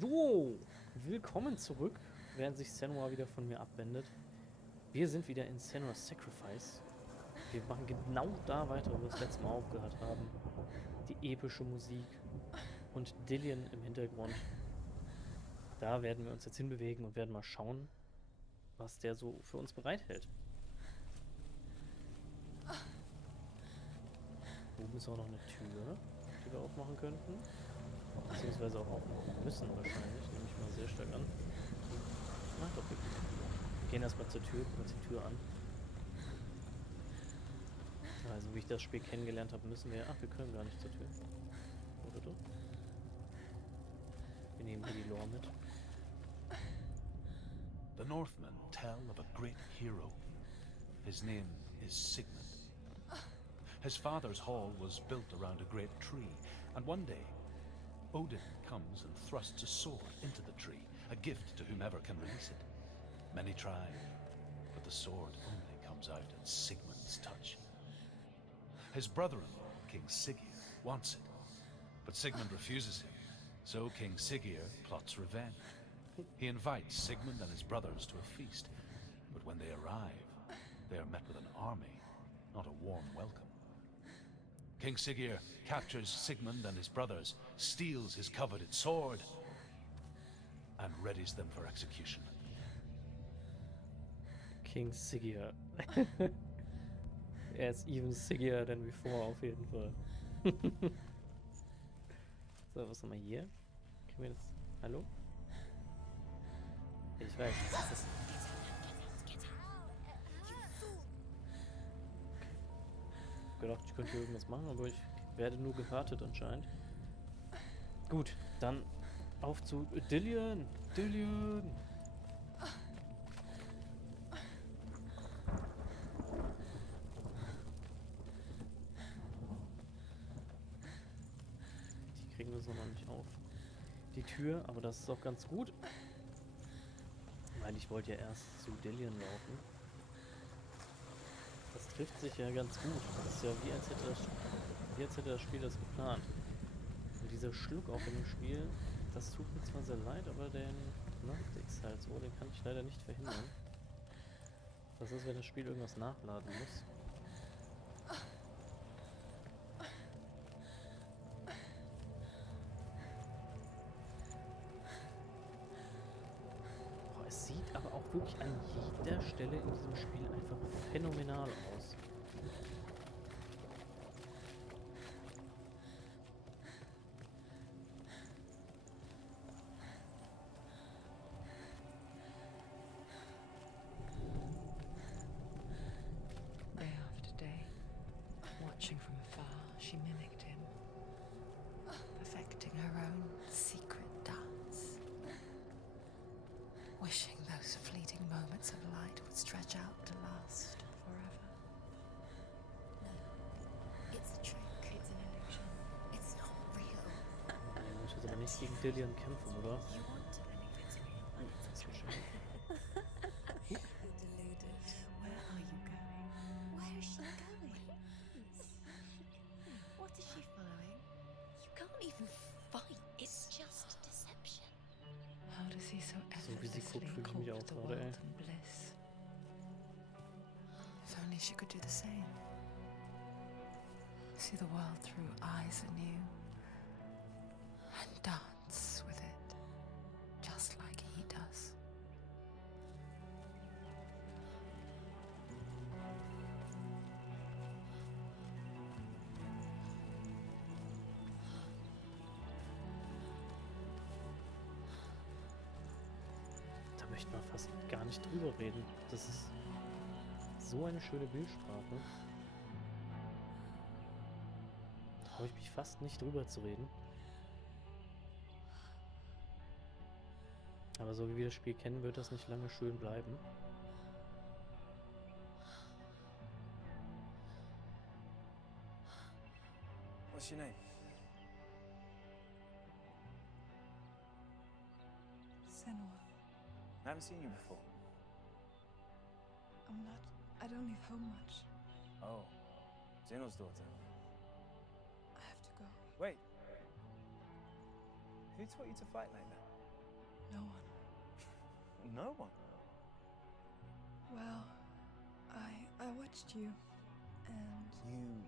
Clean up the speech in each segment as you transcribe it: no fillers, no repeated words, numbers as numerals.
So, willkommen zurück, während sich Senua wieder von mir abwendet. Wir sind wieder in Senua's Sacrifice. Wir machen genau da weiter, wo wir das letzte Mal aufgehört haben. Die epische Musik und Dillion im Hintergrund. Da werden wir uns jetzt hinbewegen und werden mal schauen, was der so für uns bereithält. Oben ist auch noch eine Tür, die wir aufmachen könnten. Beziehungsweise auch aufmachen müssen wahrscheinlich, nehme ich mal sehr stark an. Ach doch, wir gehen erstmal zur Tür, gucken uns die Tür an. Also wie ich das Spiel kennengelernt habe, müssen wir... Ach, wir können gar nicht zur Tür. Oder doch? Wir nehmen hier die Lore mit. The Northmen tell of a great hero. His name is Sigmund. His father's hall was built around a great tree, and one day Odin comes and thrusts a sword into the tree, a gift to whomever can release it. Many try, but the sword only comes out at Sigmund's touch. His brother-in-law, King Siggeir, wants it, but Sigmund refuses him, so King Siggeir plots revenge. He invites Sigmund and his brothers to a feast, but when they arrive, they are met with an army, not a warm welcome. King Siggeir captures Sigmund and his brothers, steals his coveted sword, and readies them for execution. King Siggeir. Er ist even Siggeir than before, auf jeden Fall. So, was haben wir hier? Kriegen wir das... Hallo? Ich weiß, das ist das... Ich hab gedacht, ich könnte hier irgendwas machen, aber ich werde nur gehörtet anscheinend. Gut, dann auf zu Dillion! Dillion! Die kriegen wir so noch nicht auf. Die Tür, aber das ist auch ganz gut. Weil ich wollte ja erst zu Dillion laufen. Das trifft sich ja ganz gut. Das ist ja wie als hätte das Spiel das geplant. Und dieser Schluck auch in dem Spiel, das tut mir zwar sehr leid, aber den macht es halt so, den kann ich leider nicht verhindern. Das ist, wenn das Spiel irgendwas nachladen muss. Es sieht aber auch wirklich an jeder Stelle in diesem Spiel einfach phänomenal aus. Day after day, watching from afar, she mimicked him, perfecting her own secret dance. Wishing those fleeting moments of light would stretch out to last forever. No, it's a trick. It's an illusion. It's not real. Ich muss aber nicht gegen Dillion kämpfen, oder? You want to believe it's real, but it's a trick. You're deluded. Where are you going? Where is she going? What is she following? You can't even fight. It's just deception. How does he so So wie sie guckt, effortlessly fühle ich mich auch court the gerade, ey. world and bliss? If only she could do the same. See the world through eyes anew and dance with it, just like he does. Da möchte man fast gar nicht drüber reden. Das ist so eine schöne Bildsprache. Da traue ich mich fast nicht drüber zu reden. Aber so wie wir das Spiel kennen, wird das nicht lange schön bleiben. What's your name? Senua. I haven't seen you before. I don't leave home much. Oh, Zeno's daughter. I have to go. Wait. Who taught you to fight like that? No one. No one. Well, I watched you, and You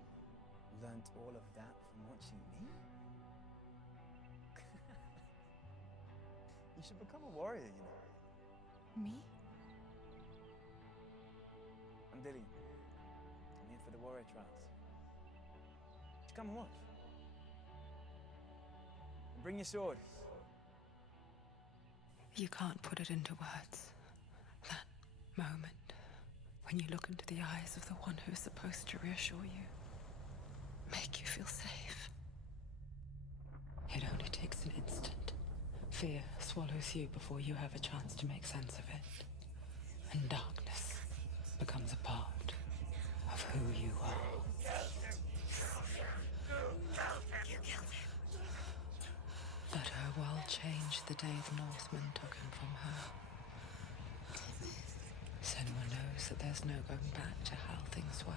learnt all of that from watching me? You should become a warrior, you know. me? I'm Dillian. I'm here for the warrior trials. Just come and watch. And bring your sword. You can't put it into words. That moment when you look into the eyes of the one who is supposed to reassure you, make you feel safe. It only takes an instant. Fear swallows you before you have a chance to make sense of it. And darkness becomes a part of who you are. But her world changed the day the Northmen took him from her. Senua knows that there's no going back to how things were.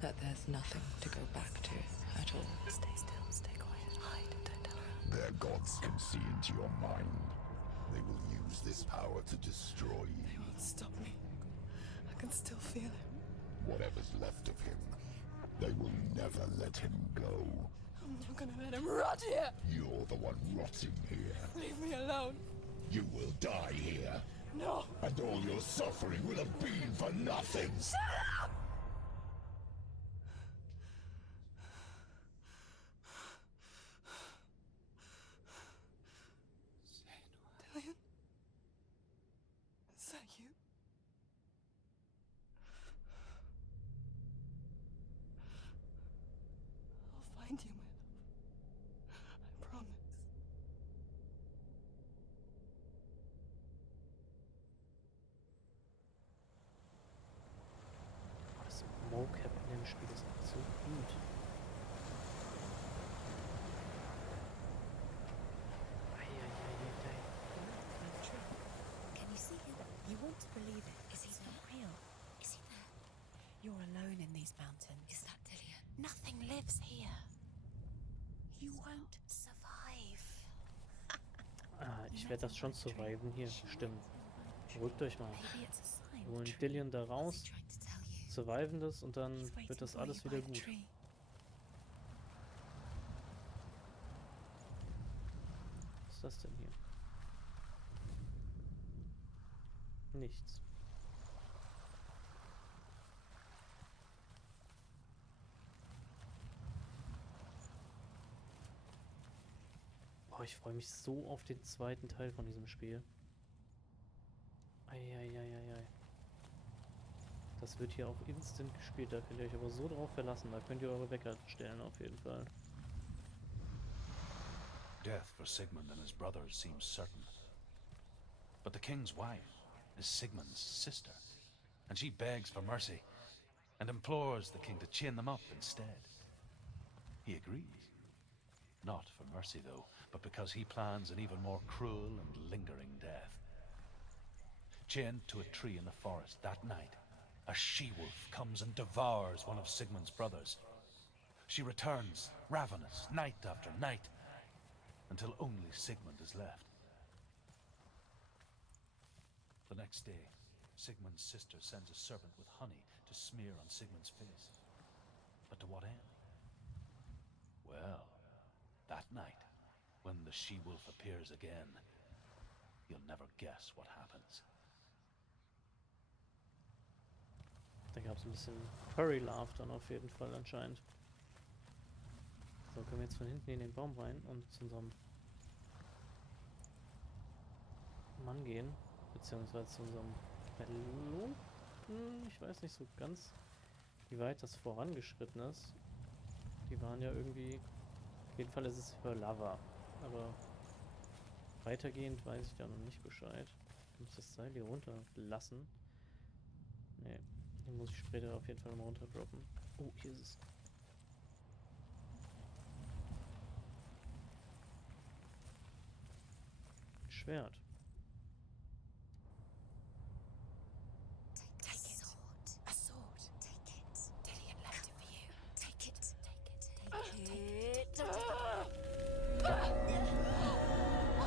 That there's nothing to go back to at all. Stay still, stay quiet, hide, don't tell her. Their gods can see into your mind. They will use this power to destroy you. They won't stop me. I can still feel it. Whatever's left of him, they will never let him go. I'm not gonna let him rot here. You're the one rotting here. Leave me alone. You will die here, No. and all your suffering will have been for nothing. Shut up! Dillian? Is that you? I'll find you, my love. I promise. Das Mocap in dem Spiel ist echt so gut. Eieieiei. Can you see him? You want to believe it. Is he not real? Is he there? You're alone in these mountains. Is that Dillian? Nothing lives here. You won't survive. Ich werde das schon surviven hier, stimmt. Beruhigt euch mal. Maybe it's a sign. Wir holen Dillian da raus, What's he trying to tell you? surviven das und dann He's waiting wird das for alles you wieder by the gut. tree. Was ist das denn hier? Nichts. Boah, ich freue mich so auf den zweiten Teil von diesem Spiel. Eieieiei. Das wird hier auch instant gespielt, da könnt ihr euch aber so drauf verlassen. Da könnt ihr eure Wecker stellen auf jeden Fall. Death for Sigmund and his brothers seems certain. But the king's wife is Sigmund's sister, and she begs for mercy and implores the king to chain them up instead. He agrees. Not for mercy, though, but because he plans an even more cruel and lingering death. Chained to a tree in the forest that night, a she-wolf comes and devours one of Sigmund's brothers. She returns, ravenous, night after night, until only Sigmund is left. The next day, Sigmund's sister sends a servant with honey to smear on Sigmund's face. But to what end? Well, that night, when the she-wolf appears again, you'll never guess what happens. Da gab es ein bisschen Furry Love dann auf jeden Fall anscheinend. So, können wir jetzt von hinten in den Baum rein und zu unserem Mann gehen. Beziehungsweise zu unserem Verlobten. Ich weiß nicht so ganz, wie weit das vorangeschritten ist. Die waren ja irgendwie... Auf jeden Fall ist es für Lover. Aber weitergehend weiß ich da noch nicht Bescheid. Kann ich das Seil hier runterlassen? Nee. Den muss ich später auf jeden Fall mal runterdroppen. Oh, hier ist es. Ein Schwert. Take a sword. A sword. Take it. Dillian left it for you. Take it. Take it. Take it. Take it.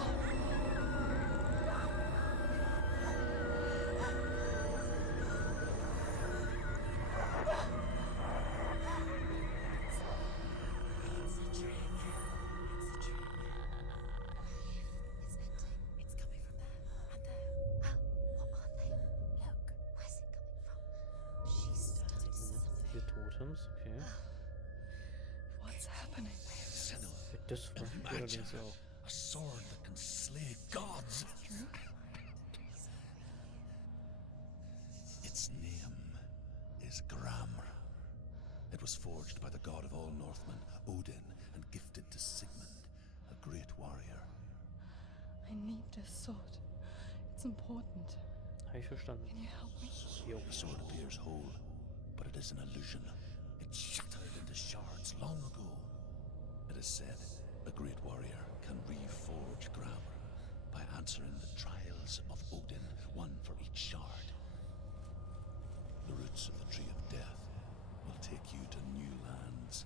Das freut mich allerdings Imagine auch. a sword that can slay gods. Its name is Gramr. It was forged by the god of all Northmen, Odin, and gifted to Sigmund, a great warrior. I need this sword. It's important. Habe ich verstanden. Can you help me? Jo. The sword appears whole, but it is an illusion. It shattered into shards long ago. It is said a great warrior can reforge Gramr by answering the trials of Odin, one for each shard. The roots of the Tree of Death will take you to new lands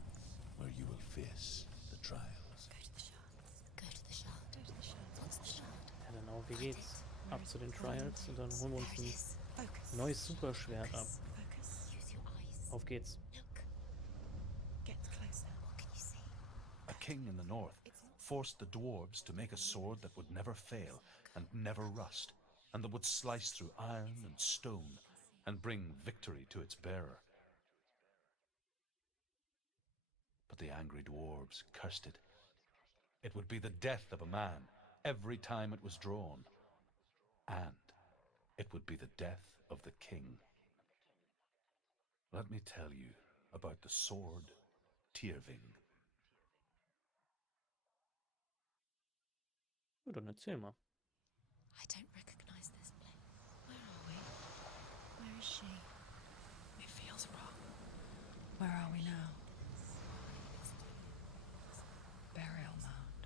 where you will face the trials. Go to the shard. Go to the shard. Go to the shard. What's the shard? Ja, dann auf, wie geht's? Ab zu den Trials und dann holen wir uns There it ein is. Focus. neues Superschwert ab. Focus. Use your eyes. Auf geht's. Look. Get closer. What can you see? A king in the north forced the dwarves to make a sword that would never fail and never rust, and that would slice through iron and stone and bring victory to its bearer. But the angry dwarves cursed it. It would be the death of a man every time it was drawn, and it would be the death of the king. Let me tell you about the sword Tyrving. Ja, dann erzähl mal. I don't recognize this place. Where are we? Where is she? It feels wrong. Where are we now? Burial mound.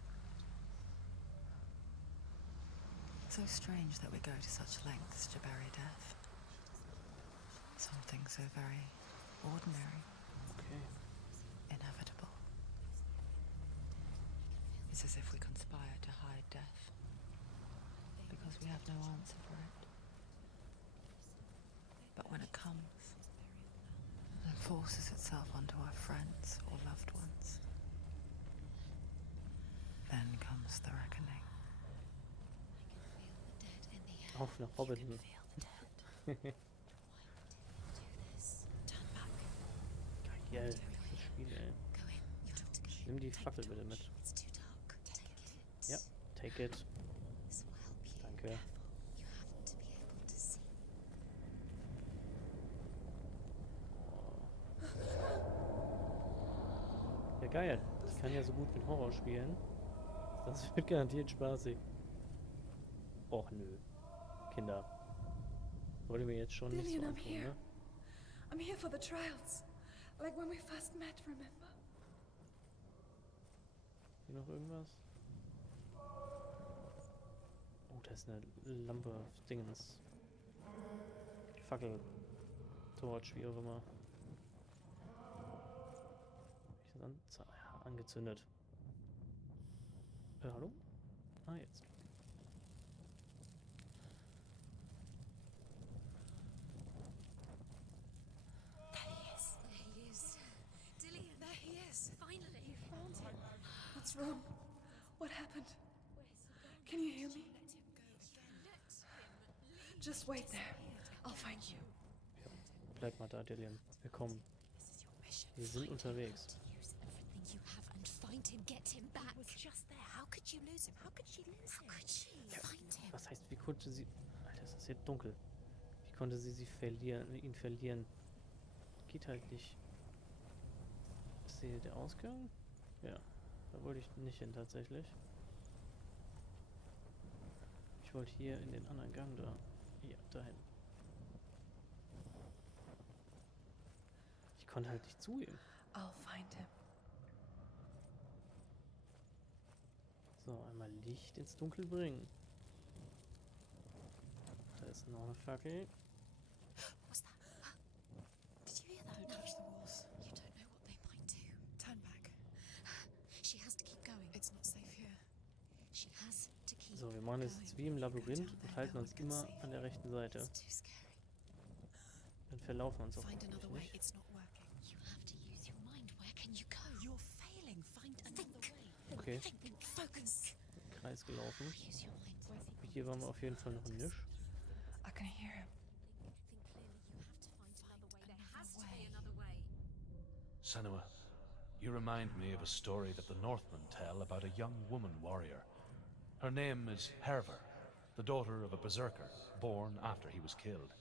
So strange that we go to such lengths to bury death. Something so very ordinary, Okay. inevitable. It's as if we conspire to hide death, because we have no answer for it. But when it comes and forces itself onto our friends or loved ones, then comes the reckoning. Dead in the air. Auf nach Hobbiton. Feel the dead. Why did you do this? Turn back. Geil, das Spiel, ey. Go in. You have to go in. Nimm die Take Fackel the bitte torch. mit. It's too dark. Take it. Ja, take it. This will help you. Danke. Careful. You have to be able to see. Ja, geil. Ich kann ja so gut mit Horror spielen. Das wird garantiert spaßig. Och nö. Kinder. Wollte mir jetzt schon nicht so Dillian, I'm antun, here. ne? I'm here for the trials. Like when we first met, remember? Hier noch irgendwas? Oh, da ist eine Lampe Dingens. Fackel. Torch, wie auch immer. Ich das ja, angezündet. Hallo? Ah, jetzt. There he is. There he is. Dillian, there he is. Finally. You found him. What's wrong? What happened? Can you hear me? Just wait there. I'll find you. Bleib mal da, Dillian. Wir kommen. This is your mission. Wir sind Find unterwegs. him. Use everything you have and find him. Get him back. He was just there. How could you lose him? How could she lose him? How could she? Find him. Was heißt, wie konnte sie... Alter, es ist jetzt dunkel. Wie konnte sie verlieren, ihn verlieren? Geht halt nicht. Ist hier der Ausgang? Ja. Da wollte ich nicht hin, tatsächlich. Ich wollte hier in den anderen Gang da. Ja, dahin. Ich konnte halt nicht zu ihm. I'll find him. So, einmal Licht ins Dunkel bringen. Da ist noch eine Fackel. What's that? Did you hear that? Don't touch the walls. You don't know what they might do. Turn back. She has to keep going. It's not safe here. She has to keep So, wir machen jetzt wie im Labyrinth und halten uns immer an der rechten Seite. It's too scary. Dann verlaufen wir uns auch Find hoffentlich another way. nicht. It's not working. You have to use your mind. Where can you go? You're failing. Find another way. Okay, Think. Focus. Kreis gelaufen. Use your mind. Hier waren wir auf jeden Fall noch ein Nisch. I can hear him. Think clearly. You have to find another way. There has to be another way. Senua, You remind me of a story that the Northmen tell about a young woman warrior. Her name is Herver, the daughter of a berserker, born after he was killed.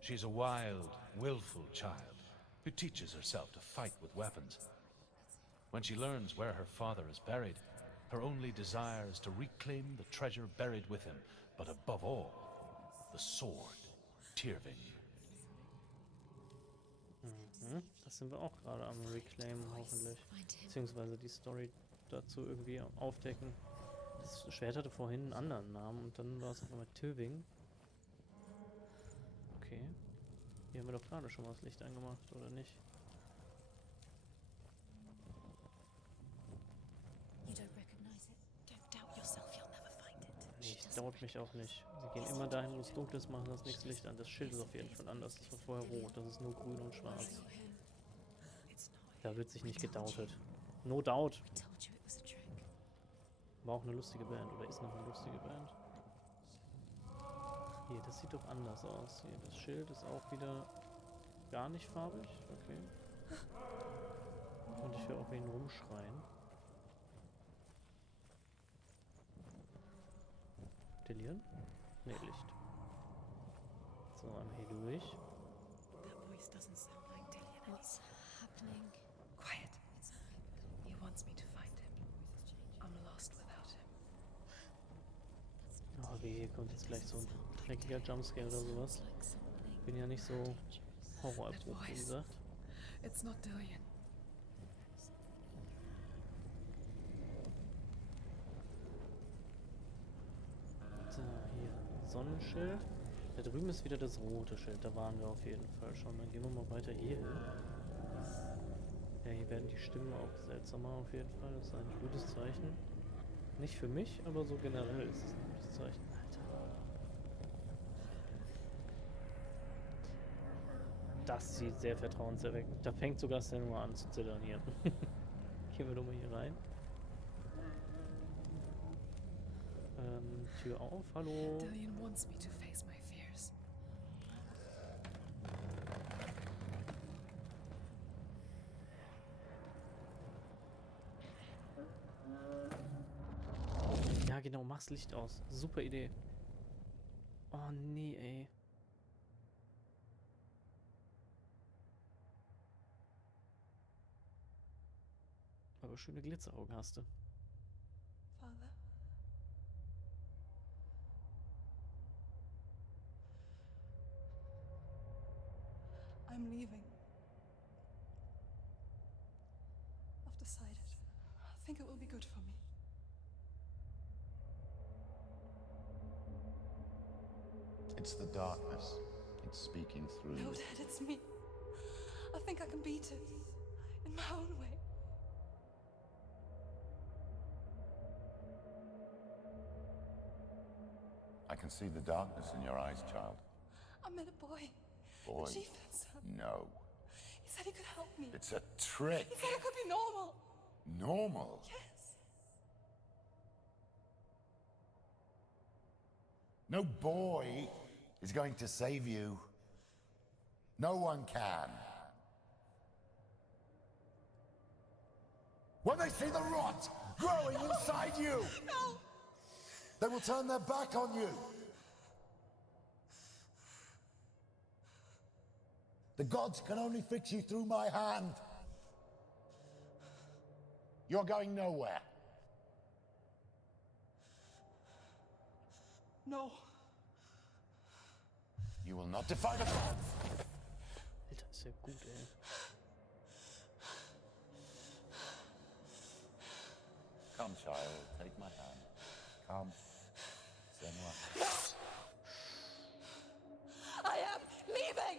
She's a wild, willful child who teaches herself to fight with weapons. When she learns where her father is buried, her only desire is to reclaim the treasure buried with him, but above all, the sword, Tyrving. Das sind wir auch gerade am Reclaimen, hoffentlich. Beziehungsweise die Story dazu irgendwie aufdecken. Das Schwert hatte vorhin einen anderen Namen und dann war es auf einmal Tyrving. Okay. Hier haben wir doch gerade schon mal das Licht angemacht, oder nicht? Nee, ich dauert mich auch nicht. Sie gehen immer dahin, wo es dunkel ist, machen das nächste Licht an. Das Schild ist auf jeden Fall anders. Das war vorher rot. Das ist nur grün und schwarz. Da wird sich nicht gedautet. No doubt. War auch eine lustige Band oder ist noch eine lustige Band. Hier, das sieht doch anders aus. Hier, das Schild ist auch wieder gar nicht farbig. Okay. Und ich höre auch wen rumschreien. Delieren? Ne, Licht. So, einmal hier durch. That voice doesn't sound like Dillian. What's happening? Quiet. He wants me to find him. I'm lost without him. Oh weh, hier kommt jetzt gleich so ein dreckiger Jumpscare oder sowas. Bin ja nicht so horrorerprobt, wie gesagt. It's not Dillian. So, hier. Sonnenschild. Da drüben ist wieder das rote Schild. Da waren wir auf jeden Fall schon. Dann gehen wir mal weiter hier hin. Ja, hier werden die Stimmen auch seltsamer auf jeden Fall. Das ist ein gutes Zeichen. Nicht für mich, aber so generell ist es ein gutes Zeichen. Alter. Das sieht sehr vertrauenserweckend. Da fängt sogar Senua an zu zittern hier. Gehen wir doch mal hier rein. Tür auf, hallo. Dillian wants me to face my fears. Ja, genau, mach's Licht aus. Super Idee. Oh nee, ey. Aber schöne Glitzeraugen hast du. Father? I'm leaving. I've decided. I think it will be good for me. It's the darkness. It's speaking through No, you. Dad, it's me. I think I can beat it. In my own way. I can see the darkness in your eyes, child. I met a boy. Boy. The chieftain's son. No. He said he could help me. It's a trick. He said I could be normal. Normal. Yes. No boy is going to save you. No one can. When they see the rot growing inside you, No! they will turn their back on you. The gods can only fix you through my hand. You're going nowhere. No. You will not defy the gods. Alter, ist ja gut, ey. Come, child, take my hand. Come. Senua. I am leaving!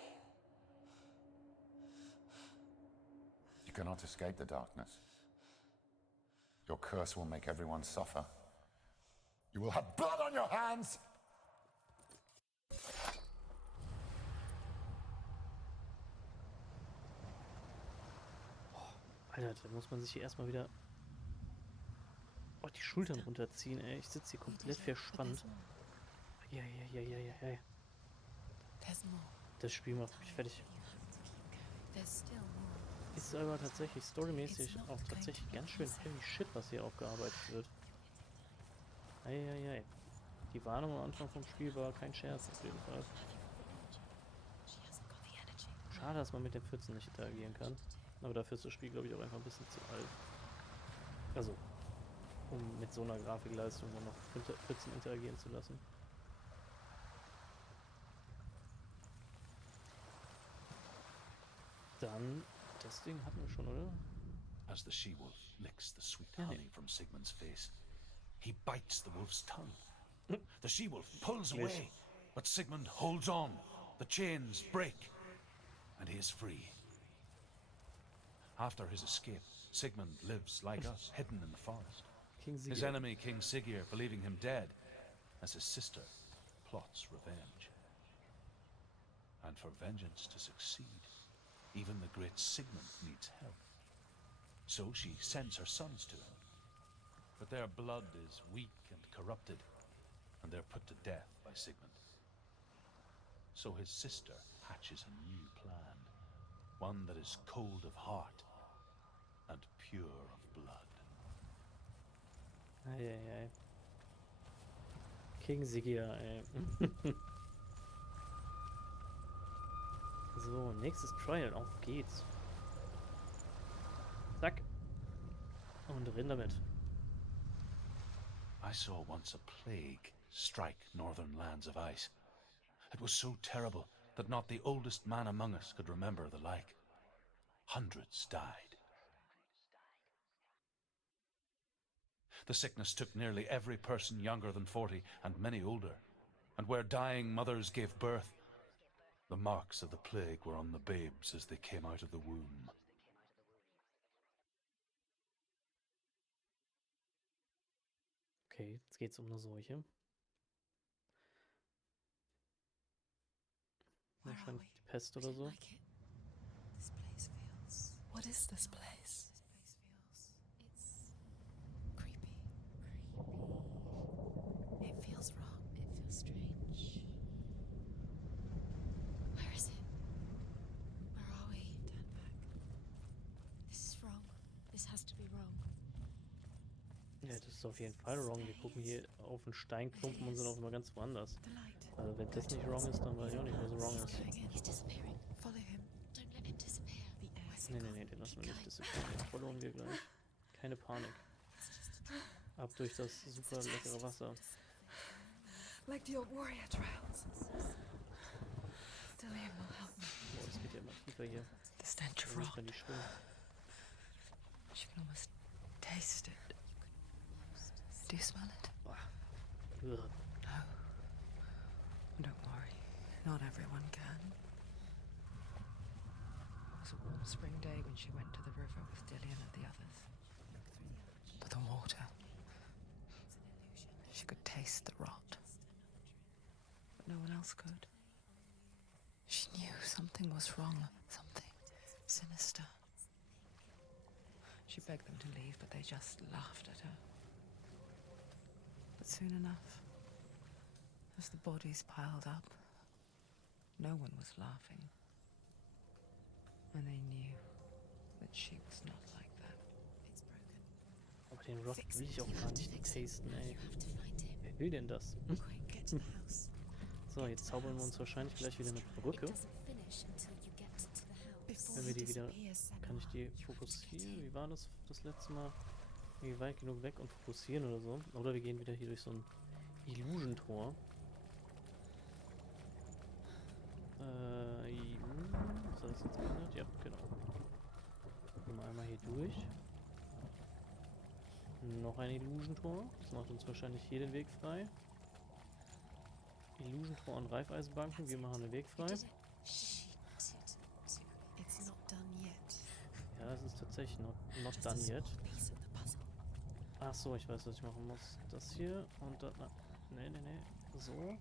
You cannot escape the darkness. Your curse will make everyone suffer. You will have blood on your hands! Alter, da muss man sich hier erstmal wieder die Schultern runterziehen, ey. Ich sitze hier komplett verspannt. Ja. There's more. Das Spiel macht mich fertig. There's still more. ist aber tatsächlich storymäßig auch tatsächlich ganz schön heavy shit, was hier aufgearbeitet wird. Eieiei. Die Warnung am Anfang vom Spiel war kein Scherz auf jeden Fall. Schade, dass man mit dem 14 nicht interagieren kann. Aber dafür ist das Spiel, glaube ich, auch einfach ein bisschen zu alt. Also, um mit so einer Grafikleistung dann noch 14 interagieren zu lassen. Dann, das Ding hatten wir schon, oder? As the she-wolf licks the sweet honey from Sigmund's face, he bites the wolf's tongue. The she-wolf pulls away, but Sigmund holds on. The chains break, and he is free. After his escape, Sigmund lives like us, hidden in the forest. His enemy, King Siggeir, believing him dead, as his sister plots revenge. And for vengeance to succeed, even the great Sigmund needs help. So she sends her sons to him. But their blood is weak and corrupted, and they're put to death by Sigmund. So his sister hatches a new plan, one that is cold of heart and pure of blood. Eieiei. King Siggeir, ey. So, nächstes Trial, auf geht's. Zack. Und rennen damit. I saw once a plague strike northern lands of ice. It was so terrible that not the oldest man among us could remember the like. Hundreds died. The sickness took nearly every person younger than 40 and many older. And where dying mothers gave birth, the marks of the plague were on the babes as they came out of the womb. Okay, jetzt geht's um eine Seuche. Wahrscheinlich die Pest oder so. This place feels. What is this place? This place feels. It's creepy. It feels wrong. It feels strange. Where is it? Where are we? Turn back. This is wrong. This has to be wrong. Ja, das ist auf jeden Fall wrong. Wir gucken hier auf einen Steinklumpen und sind auf einmal ganz woanders. The light. Also wenn das nicht wrong ist, dann weiß ich auch nicht, was wrong ist. He's disappearing. Follow him. Don't let him disappear. The air's Nee, den lassen wir nicht disappearen. Den verloren wir gleich. Keine Panik. Ab durch das super leckere Wasser. Like the old warrior trials. Dillian will help me. Boah, das geht ja immer tiefer hier. The stench Da of sieht rot. man die Schwimmen. She can almost taste it. Do you smell it? Ugh. No. Don't worry. Not everyone can. It was a warm spring day when she went to the river with Dillian and the others. But the water. She could taste the rot. But no one else could. She knew something was wrong. Something sinister. She begged them to leave, but they just laughed at her. But soon enough, as the bodies piled up, no one was laughing. And they knew that she was not like that. It's broken. Aber den Rot will ich auch gar nicht tasten, ey. You have to find him. Wer will denn das? Quick, get to the house. So, jetzt zaubern wir uns wahrscheinlich gleich wieder eine Brücke. It doesn't finish until you get to the house. Before Wenn wir die wieder... disappears, Kann ich die Senua, you have to get fokussieren? in. Wie war das letzte Mal? Irgendwie weit genug weg und fokussieren oder so. Oder wir gehen wieder hier durch so ein Illusion-Tor. Was hat das jetzt geändert? Ja, genau. Gehen wir einmal hier durch. Noch ein Illusion-Tor. Das macht uns wahrscheinlich hier den Weg frei. Illusion-Tor und Reifeisenbanken. Wir machen den Weg frei. She did it. It's not done yet. Ja, das ist tatsächlich not Just a done small yet. piece of the puzzle. Ach so, ich weiß, was ich machen muss. Das hier und dann... Nee. So.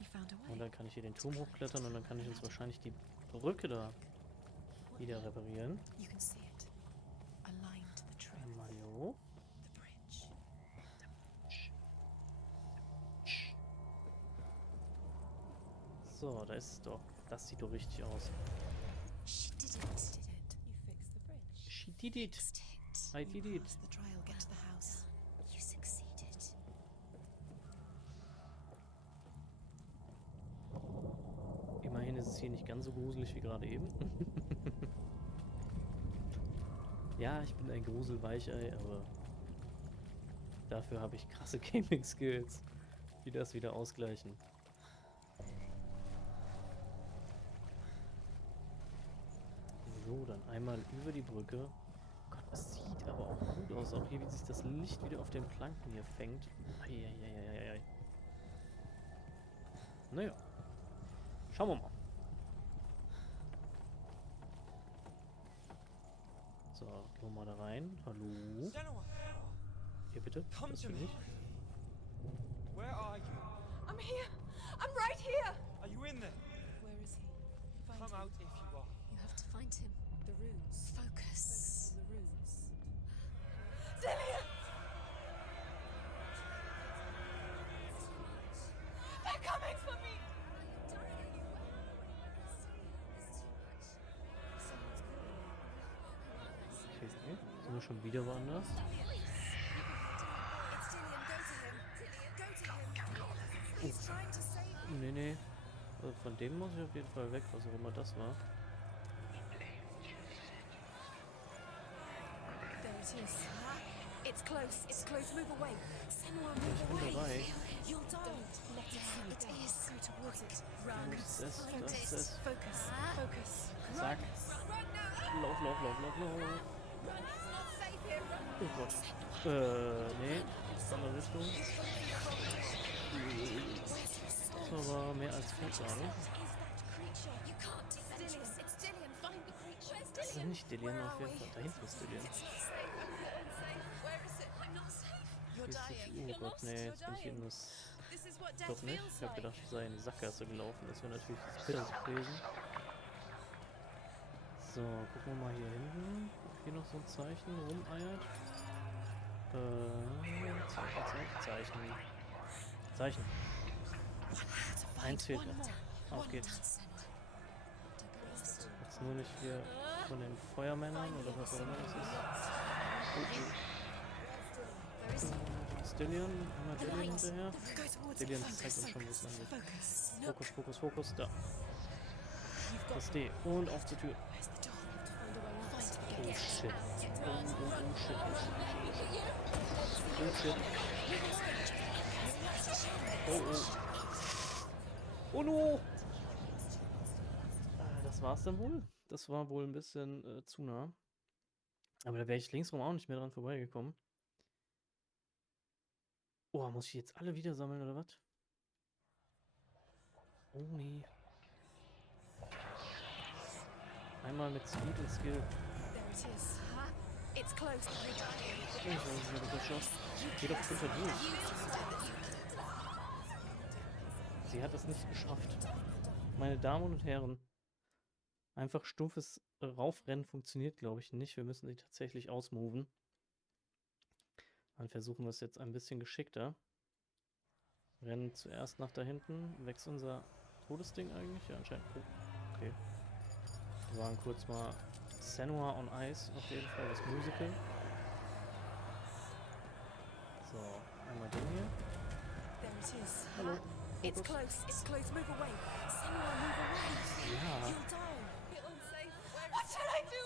You found a way. Und dann kann ich hier den Turm hochklettern und dann kann ich uns wahrscheinlich die Brücke da wieder reparieren. You can see it. Aligned to the truth. Einmal hier hoch. The bridge. So, da ist es doch. Das sieht doch richtig aus. She did it. You fixed the bridge. did it. Extinct. I did it. Pass the trial, get to the house. You succeeded. Immerhin ist es hier nicht ganz so gruselig wie gerade eben. Ja, ich bin ein Gruselweichei, aber dafür habe ich krasse Gaming-Skills, die das wieder ausgleichen. So, dann einmal über die Brücke. Gott, das sieht aber auch gut aus. Auch hier, wie sich das Licht wieder auf den Planken hier fängt. Eieieiei. Naja. Schauen wir mal. So, gehen wir mal da rein. Hallo? Senua, Hier bitte. come Das to bin me. ich. Where are you? I'm here. I'm right here. Are you in there? Where is he? Find Come him. out if you are. You have to find him. The runes. Focus on the runes. Dillian! They're coming for me. Okay. Sind wir schon wieder woanders? It's Dillian. Go to him. Go to him. He's trying to save you. Nee. Also von dem muss ich auf jeden Fall weg, was auch immer das war. There it is. It's close. It's close. Move away. Senua, move Ich bin away. dabei. You'll die. Don't let it see you. It is. Go towards it. Run. Das. Focus. Focus. Zack. Run now. Lauf. Run. It's not safe here. Run. Oh Gott. Nee. Andere Richtung. Das war aber mehr als gut gerade. Is that creature? You can't do that. It's Dillian. Find the creature. It's Das ist Dillian. nicht Dillian auf jeden Fall. Da hinten ist Dillian. It's not safe. I'm unsafe. Where is it? I'm not safe. You're dying. Oh You're Gott, lost. nee, You're jetzt bin ich in dying. das... This is what Ich death glaube nicht. feels Ich habe like. gedacht, ich sei in die Sackgasse gelaufen. Das wäre natürlich das Bitterste gewesen. So, gucken wir mal hier hinten. Ob hier noch so ein Zeichen rumeiert. Zeichen. Eins fehlt noch. Auf geht's. Jetzt nur nicht hier von den Feuermännern oder was auch immer das ist. Stillian, einmal Dillian hinterher. Go towards it. Dillian zeigt uns schon, wo es lang geht. Fokus, da. Das D. Und auf zur Tür. Where's the door? You have to find a way. Oh shit. Oh no! Das war's dann wohl. Das war wohl ein bisschen zu nah. Aber da wäre ich linksrum auch nicht mehr dran vorbeigekommen. Oh, muss ich jetzt alle wieder sammeln oder was? Oh nee. Einmal mit Speed und Skill. There it is. It's close. Ich weiß nicht, ob das schafft. Geh doch bitte durch. Sie hat es nicht geschafft. Meine Damen und Herren. Einfach stumpfes Raufrennen funktioniert, glaube ich, nicht. Wir müssen sie tatsächlich ausmoven. Dann versuchen wir es jetzt ein bisschen geschickter. Rennen zuerst nach da hinten. Wächst unser Todesding eigentlich? Ja, anscheinend. Oh, okay. Wir waren kurz mal Senua on Ice, auf jeden Fall, das Musical. So, einmal den hier. There it is. Hallo. It's Fokus. close. It's close. Move away. Senua, move away. Ja. You'll die. You're unsafe. What should I do?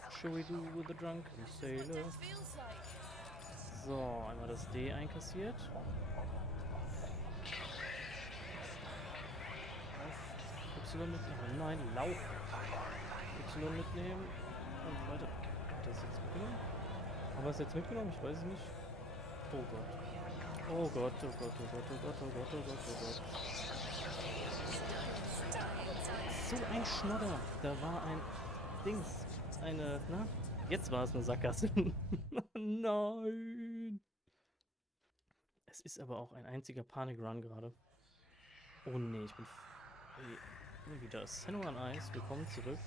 What should we do with the drunken sailor? Death feels like. So, einmal das D einkassiert. Auf Y mitnehmen. Oh nein, Lauf. Y mitnehmen. Und weiter. Hat er es jetzt mitgenommen? Haben wir es jetzt mitgenommen? Ich weiß es nicht. Oh Gott. Oh Gott, oh Gott, oh Gott, oh Gott, oh Gott, oh Gott, oh Gott. So ein Schnodder. Da war ein Dings. Eine, na? Jetzt war es eine Sackgasse. Nein. Es ist aber auch ein einziger Panic-Run gerade. Oh nee, ich bin... Wieder Senua on Ice. Willkommen zurück.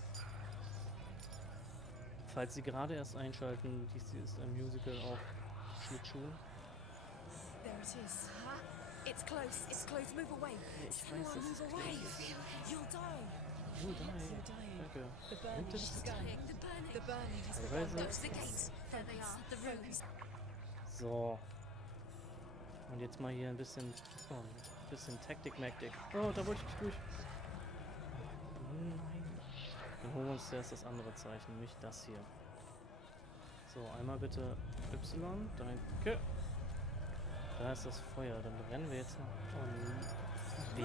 Falls Sie gerade erst einschalten, dies hier ist ein Musical auf Schlittschuhen. There it is. It's close. It's close. Move away. Ich weiß, Senua, das ist move away. close. You'll die. Oh, die. You're dying. Danke. The burning Nimmt is es? dying. The burning has begun. Teilweise. Close the gates. There they are. The rooms. So. Und jetzt mal hier ein bisschen Taktik-Maktik. Oh, da wollte ich nicht durch. Nein. Dann holen wir uns zuerst das andere Zeichen, nämlich das hier. So, einmal bitte Y. Danke. Da ist das Feuer. Dann rennen wir jetzt nach B.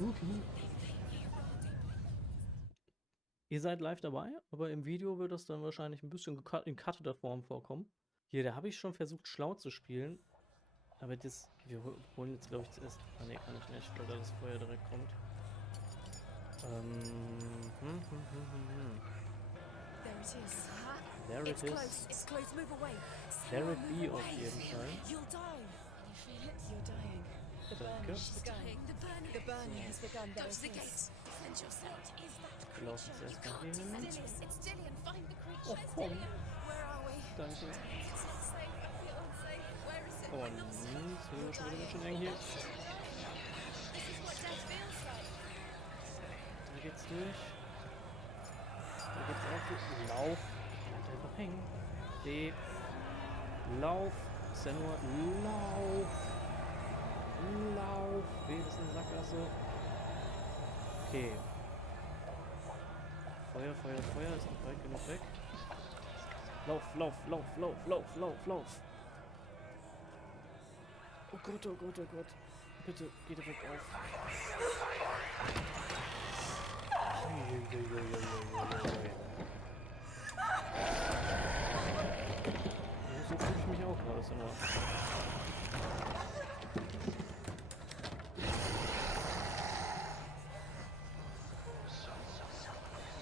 Okay. Ihr seid live dabei, aber im Video wird das dann wahrscheinlich ein bisschen in cutteter Form vorkommen. Hier, da habe ich schon versucht, schlau zu spielen. Aber das, wir holen jetzt, glaube ich, zuerst... Ah, ne, kann ich nicht, weil da das Feuer direkt kommt. There it is. There it It's is. close. It's close. Move away. There it Move be away. auf jeden Fall. You'll die. Can you feel it? You're dying. The burning Danke. has begun. The burning has begun. There it is. Defend yourself. What is that Wir laufen creature? zuerst mal hier hin. It's Dillian. Find the creature. Oh, It's komm. Dillian. Where are we? Danke. It's not safe. I feel unsafe. Where is it? Und I'm not safe. es wird schon wieder ganz schön eng hier. This is what death feels like. Da geht's durch. Da geht's auch durch. Lauf. Bleibt einfach hängen. D. Lauf. Senua. Lauf. Lauf. B, das ist eine Sackgasse. Okay. Feuer, Feuer, Feuer. Ist nicht weit genug weg. Lauf, lauf, lauf, lauf, lauf, lauf, lauf. Oh Gott, oh Gott, oh Gott. Bitte, geh direkt auf. So fühle ich mich auch gerade, Senua.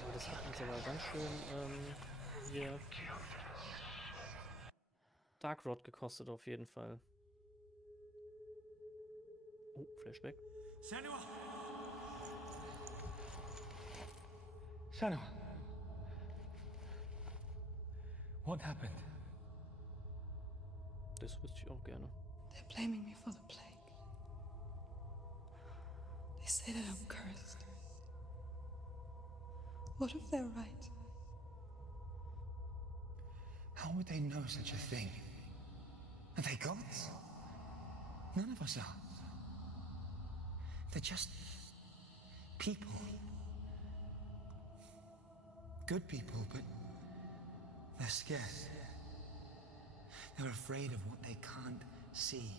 Aber das hat uns aber ganz schön hier Dark Rod gekostet auf jeden Fall. Oh, Flashback. Senua! Senua! What happened? Das wüsste ich auch gerne. They're blaming me for the plague. They say that I'm cursed. What if they're right? How would they know such a thing? Are they gods? None of us are. They're just people. Good people, but they're scared. They're afraid of what they can't see.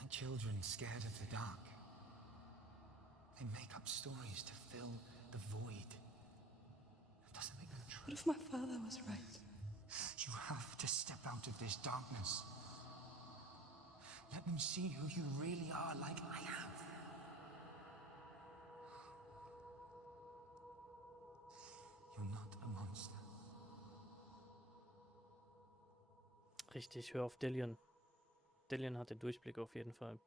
Like children scared of the dark. They make up stories to fill the void. That doesn't make them true. What if my father was right? You have to step out of this darkness. Let them see who you really are, like I have. You're not a monster. Richtig, hör auf Dillian. Dillian hat den Durchblick auf jeden Fall.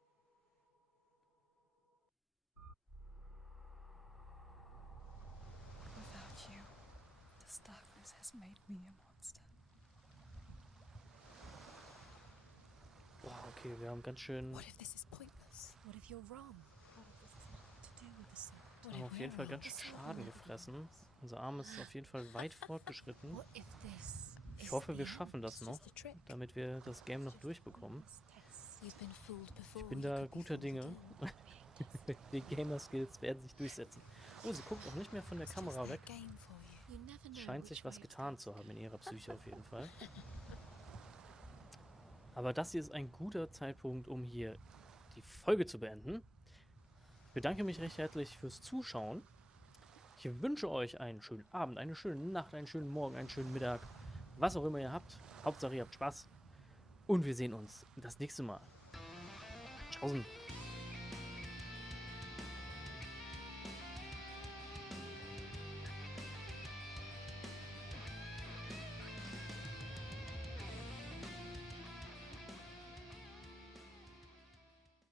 Without you, this darkness has made me a monster. Wow, okay, wir haben ganz schön... What if this is pointless? What if you're wrong? What if this has nothing to do with the sun? What haben if auf jeden Fall Mary ganz is schön not Schaden Mary? gefressen. Unser Arm ist auf jeden Fall weit fortgeschritten. What if this Ich is hoffe, the wir end? schaffen das It's noch, just a trick. damit wir das Game noch durchbekommen. You've been fooled before. Ich bin You da could be guter fooled Dinge. again. Die Gamer-Skills werden sich durchsetzen. Oh, sie guckt auch nicht mehr von der It's Kamera just weg. a game for you. You never know Scheint which sich was way getan zu haben in ihrer Psyche auf jeden Fall. Aber das hier ist ein guter Zeitpunkt, um hier die Folge zu beenden. Ich bedanke mich recht herzlich fürs Zuschauen. Ich wünsche euch einen schönen Abend, eine schöne Nacht, einen schönen Morgen, einen schönen Mittag. Was auch immer ihr habt. Hauptsache ihr habt Spaß. Und wir sehen uns das nächste Mal. Tschaußen.